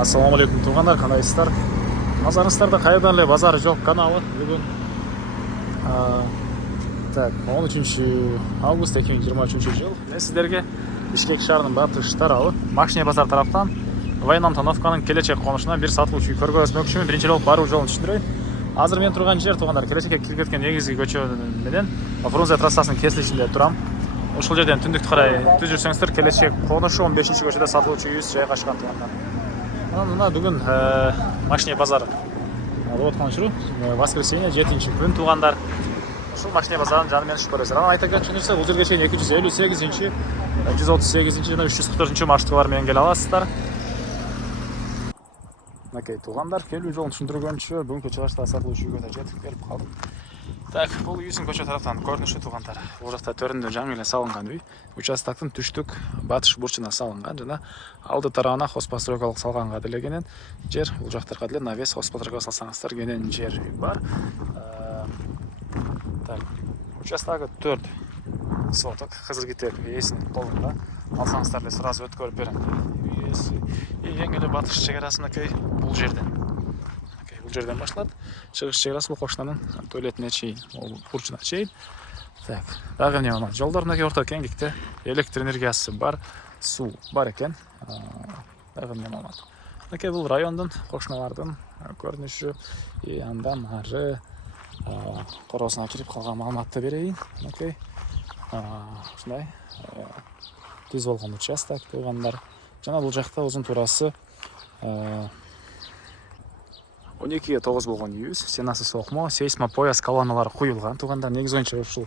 Ассаламу алейкум туғандар, қандайсыздар? Назарыңыздарда қайдан эле базар жоқ каналы. Бүгін 13 август 2023 жыл. Мен сіздерге Бишкек шаарынын батыш тарабы Машине базар тараптан Военно-Антоновканын келечек конушуна бир сатылуучу үй көргөзмөкчүмүн. Биринчи жолу баруу жолун түшүндүрөйүн. Азыр мен турган жер туғандар келечекке кирип кеткен негизги көчө менен Фрунзе трассасынын кесилишинде турам. Ушул жерден түндүктү карай түз жүрсөңүздөр келечек конушу 15 көчөдө сатылуучу үйүбүз жайгашкан туғандар. Мына бүгүн Машине базары болуп аткан учуру воскресенье 7-күн туғандар. Ушул Машине базарынын жаны менен көрөсүздөр. Анан айта кетчүңүздөр, бул жерге чейин 258-138 жана 344 маршруткалар менен келе аласыздар. Мынакей туғандар, келүү жолун түшүндүргөнчө бүгүнкү чыгышта сатылуучу үйгө да жетип келип калдым. Так, бул үйүбүздүн көчө тараптан көрүнүшү туғандар. Бул жакта төрүндө жаңы эле салынган үй. Участоктун түштүк батыш бурчуна салынган жана алды тарабына хозпостройкалык салганга делегенен жер, бул жактарга деле навес хозпостройка салсаңыздар кенен жер бар. Так, участогу 4 соток, кызыл китеп ээсинин колунда. Алсаңыздар эле сразу өткөрүп берем. Ээси и эң эле батыш чек арасынакей бул жерден. Бул жерден башталат. Чыгыш чек арасы бул кошунанын туалетине чейин, бурчуна чейин. Так, дагы эмне бар? Жолдордун орто кеңдикте электр энергиясы бар, суу бар экен. Дагы эмне бар? Мынакей бул райондун кошуналардын көрүнүшү. И андан ары короосуна кирип калган маалыматты берейин. Мынакей ушундай түз болгон участок тугандар. Жана бул жакта узун туурасы 12-9 болгон үйүбүз. Стенасы сокмо, сейсмопояс колонналары куюлган. Тугандар негизи боюнча ушул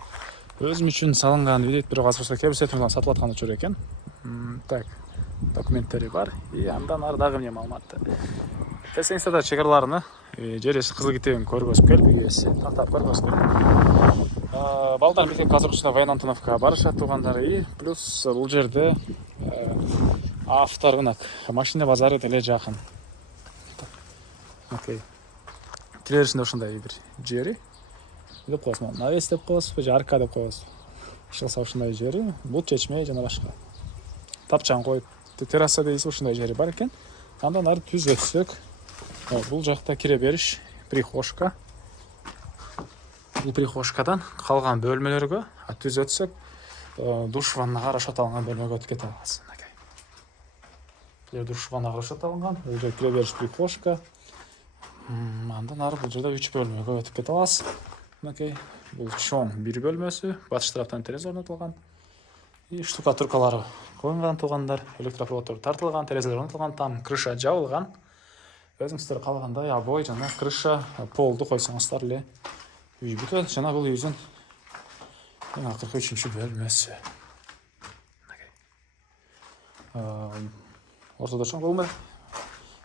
өзүм үчүн салынган үй дейт, бирок азыркы кебисетимден сатылып аткан учур экен. Так, документтери бар. И андан ары дагы эмне маалыматты. Десеңиздер да чек араларыны жер кызыл китебин көргөзүп келип, үйгөсү тактап көргөзүп келип. Балдар мектеп азыр учурда Военно-Антоновкага барышат тугандар. И плюс бул жерде авторынак Машине базары деле жакын. Окей. Тилерисинде ушундай бир жери. Деп коесузбу, навес деп коесузбу, же арка деп коесузбу. Ушулса ушундай жери, бут чечме жана башка. Тапчан коюп, терраса дейсиз, ушундай жери бар экен. Андан ары түз өтсөк, бул жакта кире бериш прихожка. Бул прихожкадан калган бөлмөлөргө, түз өтсөк, душ ваннага расчет алынган бөлмөгө өтүп кете аласыз. Бул душ ваннага расчет алынган, бул жер кире бериш прихожка. Андан ары бул жерде 3 бөлмөгө өтүп кете аласыз. Мынакей, бул чоң бир бөлмөсү, батыш тараптан терезе орнотулган. И штукатуркалары коюлган тугандар, электропроводдор тартылган, терезелер орнотулган, там крыша жабылган. Өзүңүздөр калгандай обой жана крыша, полду койсоңуздар эле үй бүтөт. Жана бул үйдүн эң акыркы 3-чү бөлмөсү. Ортодо чоң бөлмө,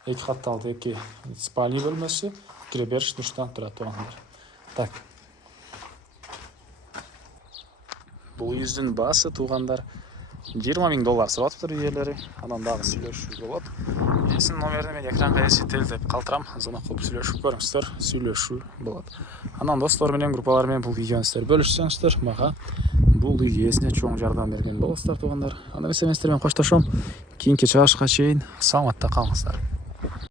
2 катталды 2 спальня бөлмөсү, кире бериш душтан турат тугандар. Так. Бул үйдүн баасы тугандар $20 000 сурап атыптыр иелери. Анан дагы сүйлөшүү болот. Эсин номерин мен экранга эсептелдеп калтырам. Звонок кылып сүйлөшүп көрүңүздөр, сүйлөшүү болот. Анан достор менен, группалар менен бул видеону бөлүшсөңүздөр, мага бул үй ээсине чоң жардам берген болосуздар тугандар. Анда эмесе мен сиздер менен коштошом. Кийинки чыгышка чейин саламатта калыңыздар.